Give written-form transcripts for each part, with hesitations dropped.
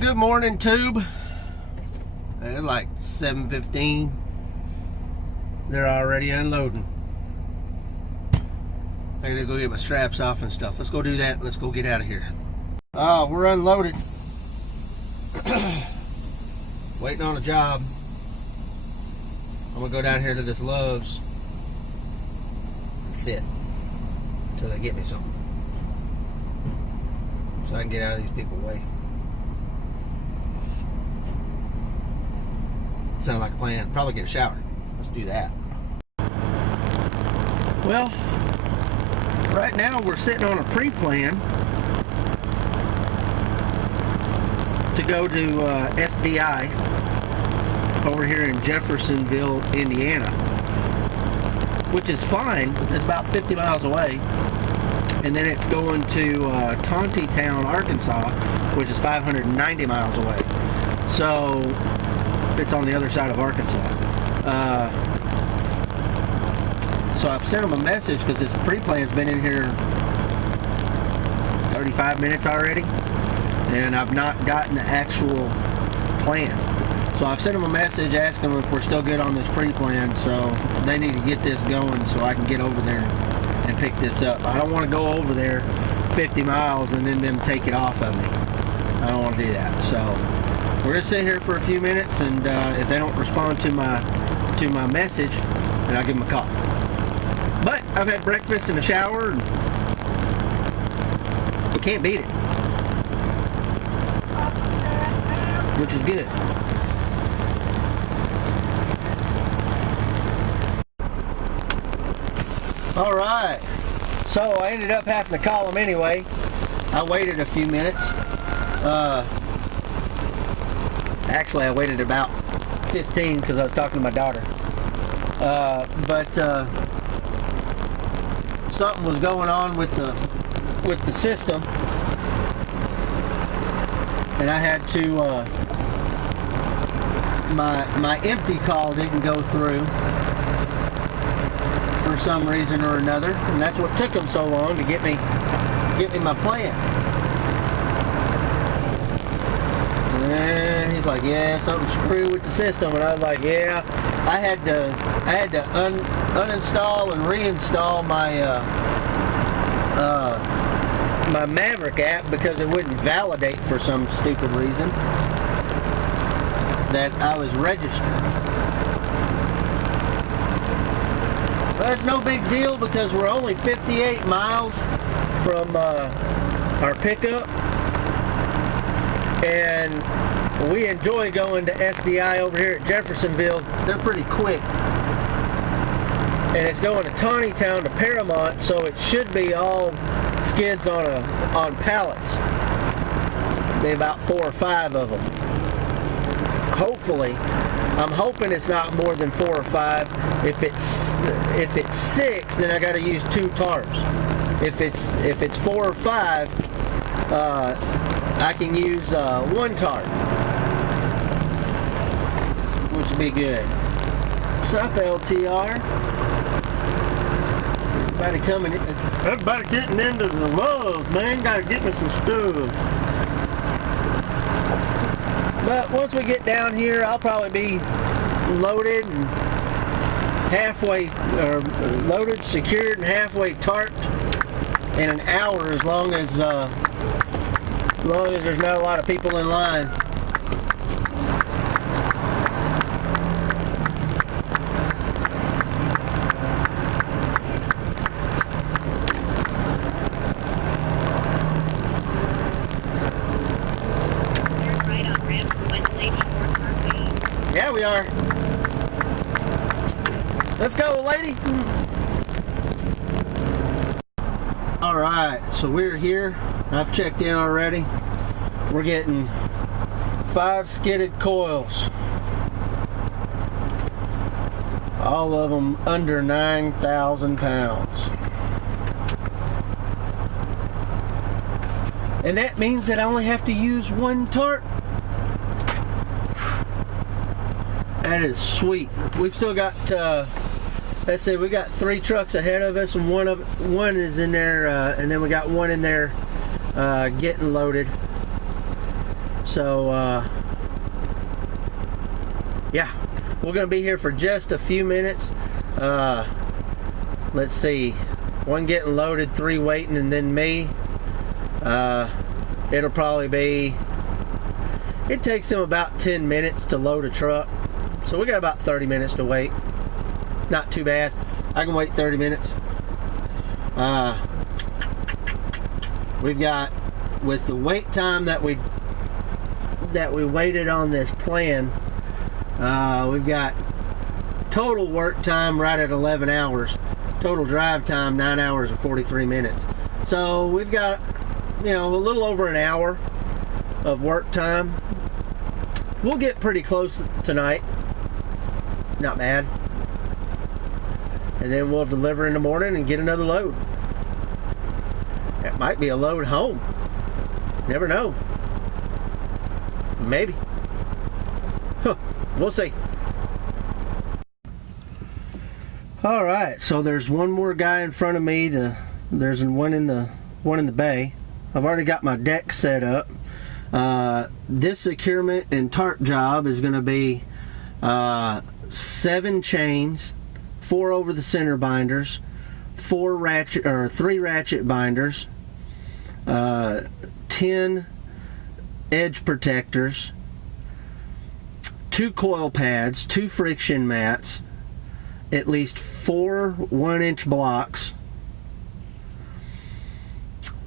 Good morning, Tube. It's like 7:15. They're already unloading. I gotta go get my straps off and stuff. Let's go do that and let's go get out of here. Oh, we're unloaded. Waiting on a job. I'm gonna go down here to this Love's and sit until they get me something, so I can get out of these people's way. Sound like a plan. Probably get a shower. Let's do that. Well, right now we're sitting on a pre-plan to go to SDI over here in Jeffersonville, Indiana, which is fine. It's about 50 miles away. And then it's going to Tontitown, Arkansas, which is 590 miles away. So it's on the other side of Arkansas. So I've sent them a message because this pre-plan's been in here 35 minutes already, and I've not gotten the actual plan. So I've sent them a message asking them if we're still good on this pre-plan, so they need to get this going so I can get over there and pick this up. I don't want to go over there 50 miles and then them take it off of me. I don't want to do that. So we're going to sit here for a few minutes, and if they don't respond to my message, then I'll give them a call. But I've had breakfast and a shower, and we can't beat it, which is good. All right, so I ended up having to call them anyway. I waited a few minutes. Actually, I waited about 15 because I was talking to my daughter. But something was going on with the system, and I had to. My empty call didn't go through for some reason or another, and that's what took them so long to get me my plan. And he's like, yeah, something screwed with the system, and I was like, yeah. I had to uninstall and reinstall my Maverick app because it wouldn't validate for some stupid reason that I was registered. But it's no big deal because we're only 58 miles from our pickup, and we enjoy going to SDI over here at Jeffersonville. They're pretty quick. And it's going to Tontitown to Paramount, so it should be all skids on pallets. Be about 4 or 5 of them. Hopefully. I'm hoping it's not more than 4 or 5. If it's 6, then I got to use 2 tarps. If it's 4 or 5, I can use 1 tarp, which would be good. What's up, LTR? Everybody getting into the Loves, man. Gotta get me some stuff. But once we get down here, I'll probably be loaded and halfway, or loaded, secured, and halfway tarped in an hour, as long as there's not a lot of people in line. Yeah, we are. Let's go, lady. All right, so we're here. I've checked in already. We're getting 5 skidded coils. All of them under 9,000 pounds. And that means that I only have to use 1 tarp. That is sweet. We've still got, let's see, we got 3 trucks ahead of us, and one is in there, and then we got 1 in there getting loaded. So yeah, we're gonna be here for just a few minutes. Let's see, 1 getting loaded, 3 waiting, and then me. It'll probably be, it takes him about 10 minutes to load a truck, so we got about 30 minutes to wait. Not too bad. I can wait 30 minutes. We've got, with the wait time that we waited on this plan, we've got total work time right at 11 hours. Total drive time 9 hours and 43 minutes. So we've got, you know, a little over an hour of work time. We'll get pretty close tonight. Not bad. And then we'll deliver in the morning and get another load. It might be a load home. Never know. Maybe. Huh. We'll see. All right, so there's one more guy in front of me. There's one in the bay. I've already got my deck set up. This securement and tarp job is going to be 7 chains, 4 over the center binders, 3 ratchet binders, 10 edge protectors, 2 coil pads, 2 friction mats, at least 4 1-inch blocks,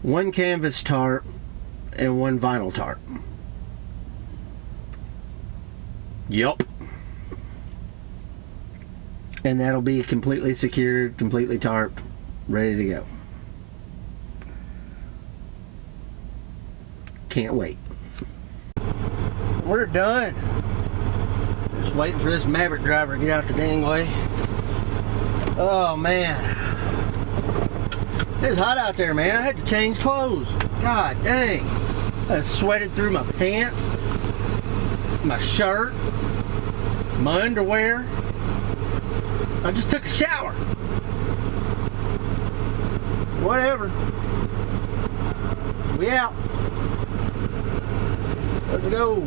1 canvas tarp, and 1 vinyl tarp. Yup. And that'll be completely secured, completely tarped, ready to go. Can't wait. We're done. Just waiting for this Maverick driver to get out the dang way. Oh man, it's hot out there, man. I had to change clothes. God dang, I sweated through my pants, my shirt, my underwear. I just took a shower. Whatever. We out. Let's go.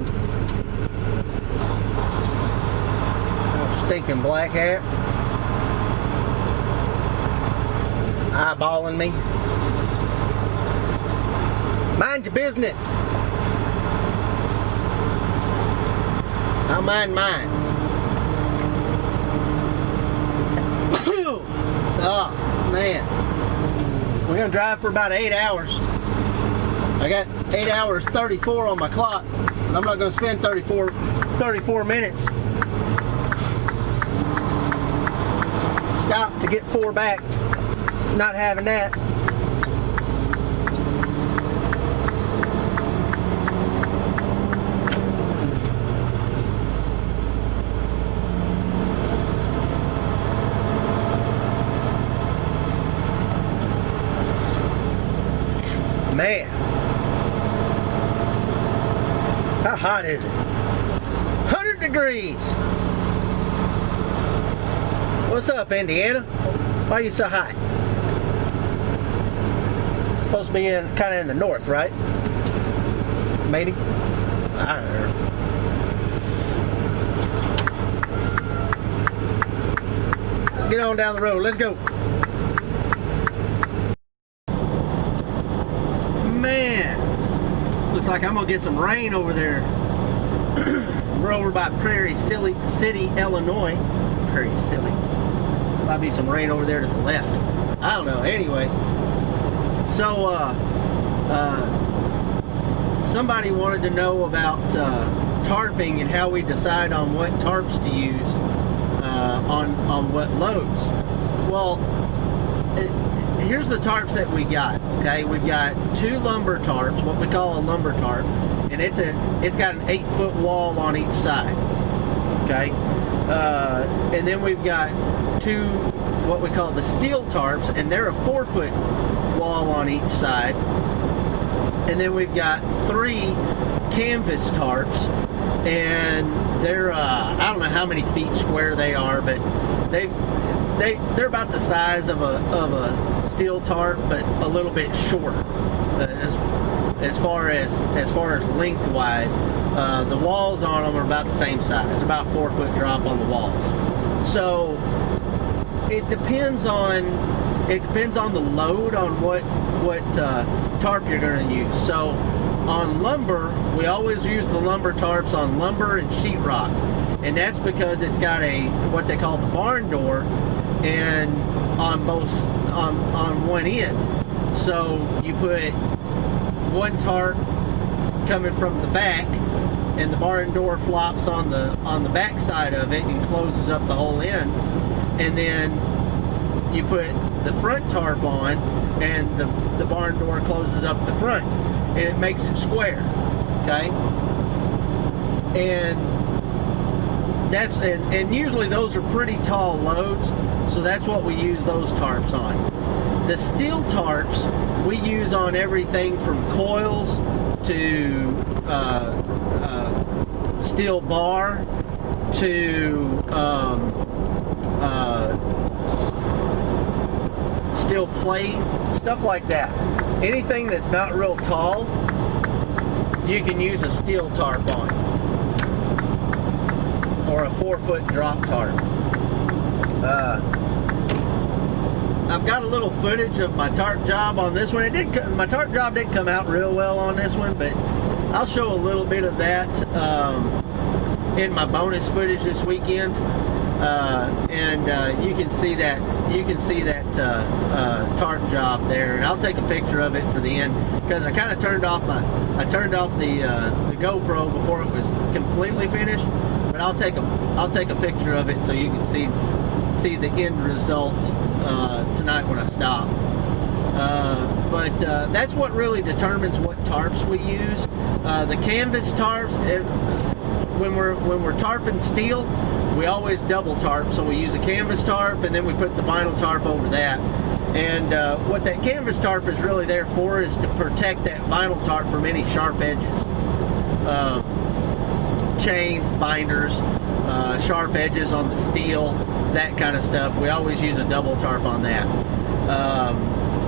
Oh, stinking black hat. Eyeballing me. Mind your business. I'll mind mine. Oh man, we're gonna drive for about 8 hours. I got 8 hours 34 on my clock, and I'm not gonna spend 34 minutes. Stop to get 4 back. Not having that. Man, how hot is it? 100 degrees. What's up, Indiana? Why are you so hot? Supposed to be kind of in the north, right? Maybe. I don't know. Get on down the road. Let's go. Man, looks like I'm gonna get some rain over there. We're over by Prairie City, Illinois. Prairie City. Might be some rain over there to the left. I don't know. Anyway, so somebody wanted to know about tarping and how we decide on what tarps to use on what loads. Well, here's the tarps that we got. Okay, we've got 2 lumber tarps, what we call a lumber tarp, and it's got an 8-foot wall on each side. Okay, and then we've got 2 what we call the steel tarps, and they're a 4-foot wall on each side. And then we've got 3 canvas tarps, and they're I don't know how many feet square they are, but they're about the size of a steel tarp, but a little bit shorter. as far as lengthwise. The walls on them are about the same size, about 4 foot drop on the walls. So it depends on the load on what tarp you're going to use. So on lumber, we always use the lumber tarps on lumber and sheetrock, and that's because it's got a what they call the barn door, and on one end. So you put one tarp coming from the back, and the barn door flops on the back side of it and closes up the whole end, and then you put the front tarp on, and the barn door closes up the front, and it makes it square. Okay, and that's and usually those are pretty tall loads, so that's what we use those tarps on. The steel tarps we use on everything from coils to steel bar to steel plate, stuff like that. Anything that's not real tall, you can use a steel tarp on, or a 4 foot drop tarp. I've got a little footage of my tarp job on this one. My tarp job didn't come out real well on this one, but I'll show a little bit of that in my bonus footage this weekend, and you can see that tarp job there, and I'll take a picture of it for the end, because I kind of turned off the GoPro before it was completely finished, but I'll take a picture of it so you can see the end result tonight when I stop. But that's what really determines what tarps we use. The canvas tarps, when we're tarping steel, we always double tarp. So we use a canvas tarp, and then we put the vinyl tarp over that. And what that canvas tarp is really there for is to protect that vinyl tarp from any sharp edges, chains, binders, sharp edges on the steel, that kind of stuff. We always use a double tarp on that.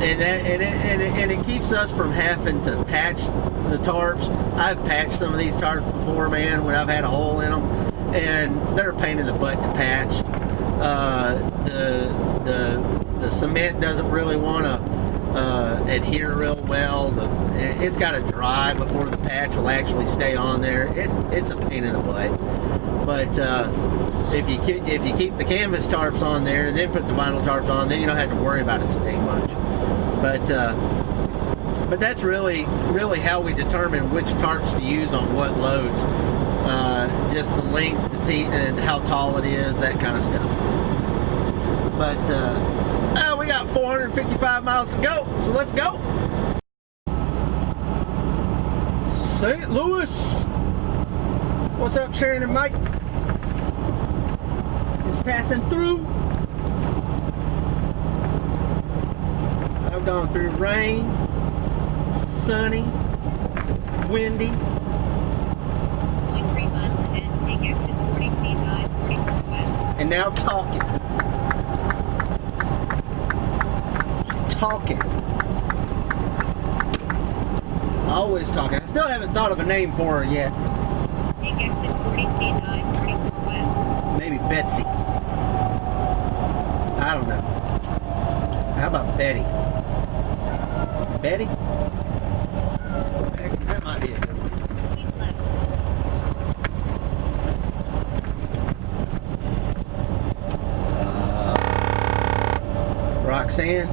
And it keeps us from having to patch the tarps. I've patched some of these tarps before, man, when I've had a hole in them, and they're a pain in the butt to patch. The cement doesn't really want to adhere real well. It's got to dry before the patch will actually stay on there. It's a pain in the butt. But if you keep the canvas tarps on there and then put the vinyl tarps on, then you don't have to worry about it so dang much. But that's really how we determine which tarps to use on what loads. Just the length, the teeth, and how tall it is, that kind of stuff. But we got 455 miles to go, so let's go. St. Louis. What's up, Sharon and Mike? Just passing through. I've gone through rain, sunny, windy. And now talking. Always talking. I still haven't thought of a name for her yet. Maybe Betsy. I don't know. How about Betty? Betty? That might be a good one. Roxanne?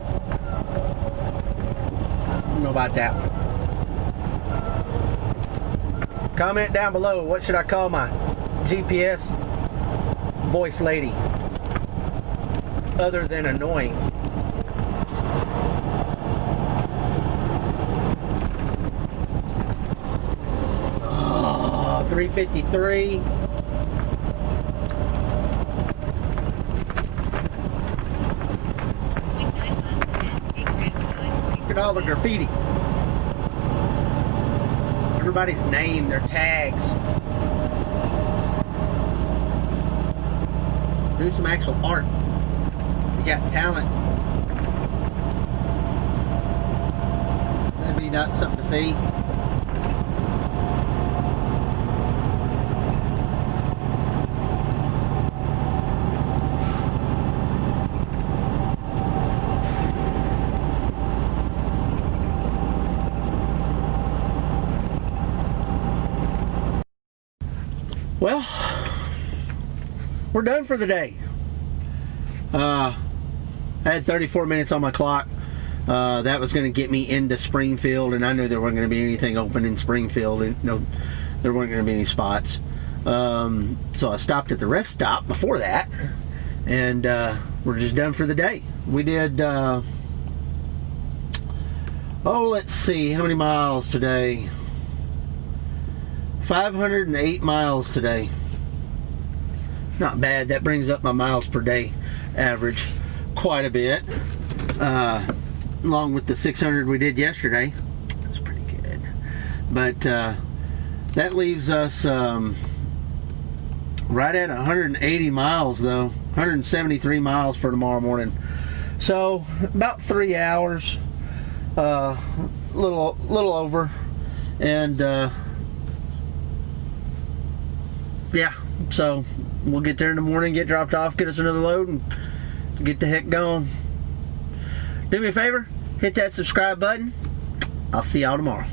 I don't know about that one. Comment down below, what should I call my GPS voice lady other than annoying? Oh, 353. Look at all the graffiti. Everybody's name, their tags. Do some actual art. You got talent. That'd be not something to see. Well, we're done for the day. I had 34 minutes on my clock. That was going to get me into Springfield, and I knew there wasn't going to be anything open in Springfield. And, there weren't going to be any spots. So I stopped at the rest stop before that, and we're just done for the day. We did, let's see, how many miles today? 508 miles today. It's not bad. That brings up my miles per day average quite a bit, along with the 600 we did yesterday. That's pretty good. But that leaves us right at 180 miles, though. 173 miles for tomorrow morning. So about 3 hours, little over, and yeah. So we'll get there in the morning, get dropped off, get us another load, and get the heck going. Do me a favor, hit that subscribe button. I'll see y'all tomorrow.